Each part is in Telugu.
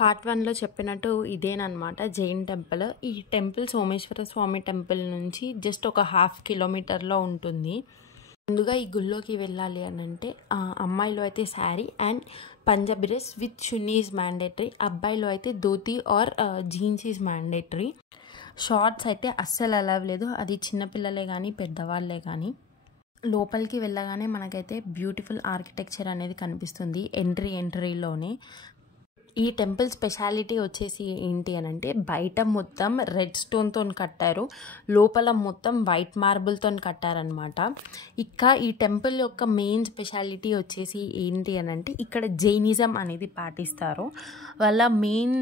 పార్ట్ 1లో చెప్పినట్టు ఇదేనమాట జైన్ టెంపుల్. ఈ టెంపుల్ సోమేశ్వర స్వామి టెంపుల్ నుంచి జస్ట్ ఒక 1/2 కిలోమీటర్లో ఉంటుంది. ముందుగా ఈ గుళ్ళోకి వెళ్ళాలి అని అంటే అమ్మాయిలో అయితే sari and Punjabi dress with chunni is mandatory. అబ్బాయిలో అయితే dhoti or jeans is mandatory. Shorts అయితే అస్సలు అలవ్ లేదు, అది చిన్నపిల్లలే కానీ పెద్దవాళ్ళే కానీ. లోపలికి వెళ్ళగానే మనకైతే బ్యూటిఫుల్ ఆర్కిటెక్చర్ అనేది కనిపిస్తుంది ఎంట్రీలోనే. ఈ టెంపుల్ స్పెషాలిటీ వచ్చేసి ఏంటి అని అంటే బయట మొత్తం రెడ్ స్టోన్తో కట్టారు, లోపల మొత్తం వైట్ మార్బుల్తో కట్టారనమాట. ఈ టెంపుల్ యొక్క మెయిన్ స్పెషాలిటీ వచ్చేసి ఏంటి అని అంటే ఇక్కడ జైనిజం అనేది పాటిస్తారు. వాళ్ళ మెయిన్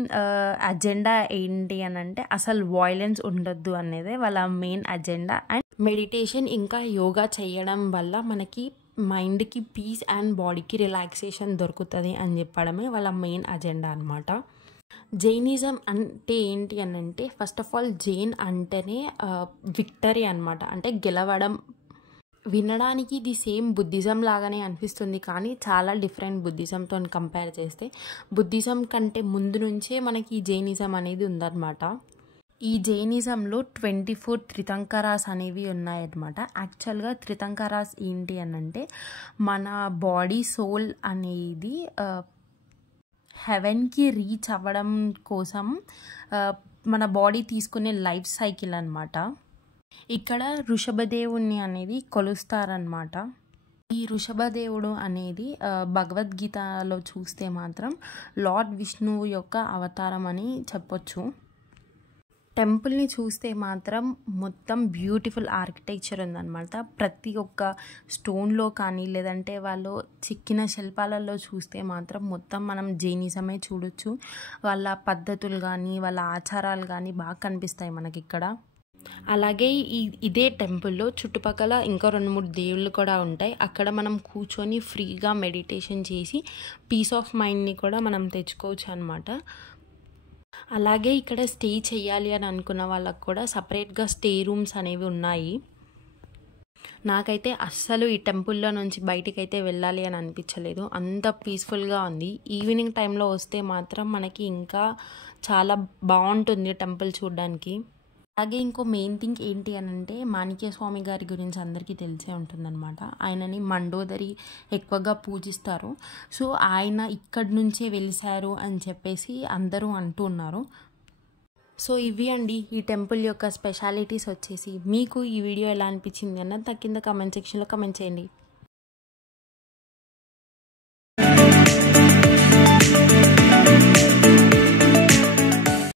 అజెండా ఏంటి అని అంటే అసలు వైలెన్స్ ఉండొద్దు అనేదే వాళ్ళ మెయిన్ అజెండా. అండ్ మెడిటేషన్ ఇంకా యోగా చేయడం వల్ల మనకి మైండ్కి పీస్ అండ్ బాడీకి రిలాక్సేషన్ దొరుకుతుంది అని చెప్పడమే వాళ్ళ మెయిన్ అజెండా అనమాట. జైనిజం అంటే ఏంటి అని అంటే ఫస్ట్ ఆఫ్ ఆల్ జైన్ అంటేనే విక్టరీ అనమాట, అంటే గెలవడం. వినడానికి ఇది సేమ్ బుద్ధిజం లాగానే అనిపిస్తుంది కానీ చాలా డిఫరెంట్ బుద్ధిజంతో కంపేర్ చేస్తే. బుద్ధిజం కంటే ముందు నుంచే మనకి ఈ జైనిజం అనేది ఉందన్నమాట. ఈ జైనిజంలో 24 త్రితంకరాస్ అనేవి ఉన్నాయన్నమాట. యాక్చువల్గా త్రితంకరాస్ ఏంటి అని అంటే మన బాడీ సోల్ అనేది హెవెన్కి రీచ్ అవ్వడం కోసం మన బాడీ తీసుకునే లైఫ్ సైకిల్ అనమాట. ఇక్కడ వృషభదేవుణ్ణి అనేది కొలుస్తారనమాట. ఈ వృషభదేవుడు అనేది భగవద్గీతలో చూస్తే మాత్రం లార్డ్ విష్ణువు యొక్క అవతారం అని చెప్పొచ్చు. టెంపుల్ని చూస్తే మాత్రం మొత్తం బ్యూటిఫుల్ ఆర్కిటెక్చర్ ఉందన్నమాట. ప్రతి ఒక్క స్టోన్లో కానీ లేదంటే వాళ్ళు చెక్కిన శిల్పాలలో చూస్తే మాత్రం మొత్తం మనం జైనిజమే చూడొచ్చు. వాళ్ళ పద్ధతులు కానీ వాళ్ళ ఆచారాలు కానీ బాగా కనిపిస్తాయి మనకి ఇక్కడ. అలాగే ఇదే టెంపుల్లో చుట్టుపక్కల ఇంకా 2-3 దేవుళ్ళు కూడా ఉంటాయి. అక్కడ మనం కూర్చొని ఫ్రీగా మెడిటేషన్ చేసి పీస్ ఆఫ్ మైండ్ని కూడా మనం తెచ్చుకోవచ్చు అనమాట. అలాగే ఇక్కడ స్టే చేయాలి అని అనుకున్న వాళ్ళకు కూడా సపరేట్గా స్టే రూమ్స్ అనేవి ఉన్నాయి. నాకైతే అస్సలు ఈ టెంపుల్లో నుంచి బయటికి అయితే వెళ్ళాలి అని అనిపించలేదు, అంత పీస్ఫుల్గా ఉంది. ఈవినింగ్ టైంలో వస్తే మాత్రం మనకి ఇంకా చాలా బాగుంటుంది టెంపుల్ చూడడానికి. అలాగే ఇంకో మెయిన్ థింగ్ ఏంటి అని అంటే మాణిక్య స్వామి గారి గురించి అందరికీ తెలిసే ఉంటుందన్నమాట. ఆయనని మండోదరి ఎక్కువగా పూజిస్తారు. సో ఆయన ఇక్కడి నుంచే వెలిసారు అని చెప్పేసి అందరూ అంటూ ఉన్నారు. సో ఇవి అండి ఈ టెంపుల్ యొక్క స్పెషాలిటీస్ వచ్చేసి. మీకు ఈ వీడియో ఎలా అనిపించింది అన్నది కింద కామెంట్ సెక్షన్లో కామెంట్ చేయండి.